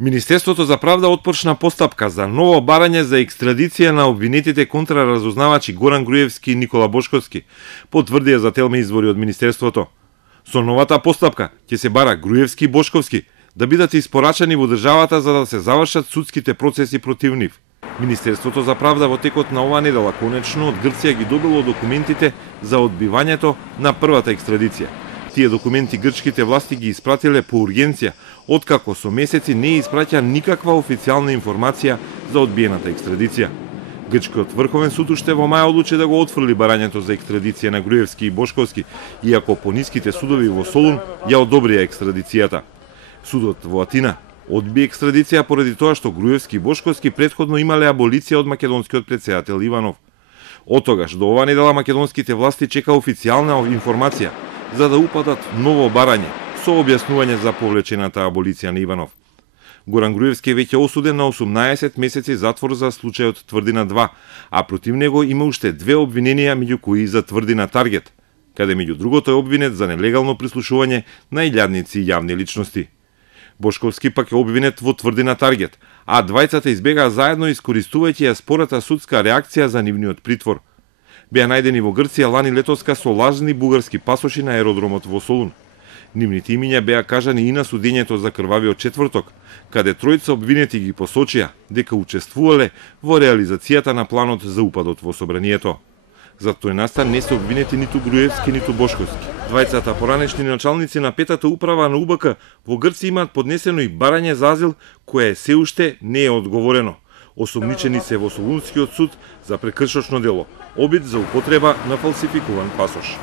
Министерството за правда отпочна постапка за ново барање за екстрадиција на обвинетите контраразузнавачи Горан Груевски и Никола Бошковски, потврдија за телме извори од Министерството. Со новата постапка ќе се бара Груевски и Бошковски да бидат испорачани во државата за да се завршат судските процеси против нив. Министерството за правда во текот на оваа недела конечно од Грција ги добило документите за одбивањето на првата екстрадиција. Тие документи грчките власти ги испратиле по ургенција, откако со месеци не испраќа никаква официјална информација за одбиената екстрадиција. Грчкиот врховен суд уште во мај одлучи да го отфрли барањето за екстрадиција на Груевски и Бошковски, иако пониските судови во Солун ја одобрија екстрадицијата. Судот во Атина одби екстрадиција поради тоа што Груевски и Бошковски претходно имале аболиција од македонскиот претседател Иванов. Од тогаш до оваа недела македонските власти чека официјална информација за да упадат ново барање со објаснување за повлечената аболиција на Иванов. Горан Груевски е веќе осуден на 18 месеци затвор за случајот Тврдина 2, а против него има уште две обвиненија, меѓу кои за Тврдина Таргет, каде меѓу другото е обвинет за нелегално прислушување на илјадници јавни личности. Бошковски пак е обвинет во Тврдина Таргет, а двајцата избегаа заедно искористувајќи ја спората судска реакција за нивниот притвор. Беа најдени во Грција лани летоска со лажни бугарски пасоши на аеродромот во Солун. Нивните имиња беа кажани и на судењето за крвавиот четврток, каде тројца обвинети ги посочија дека учествувале во реализацијата на планот за упадот во собранието. За тој настан не се обвинети ниту Груевски, ниту Бошковски. Двајцата поранешни началници на петата управа на УБК во Грција имаат поднесено и барање за азил кое се уште не е одговорено. Осомничени се во Солунскиот суд за прекршочно дело, обид за употреба на фалсификуван пасош.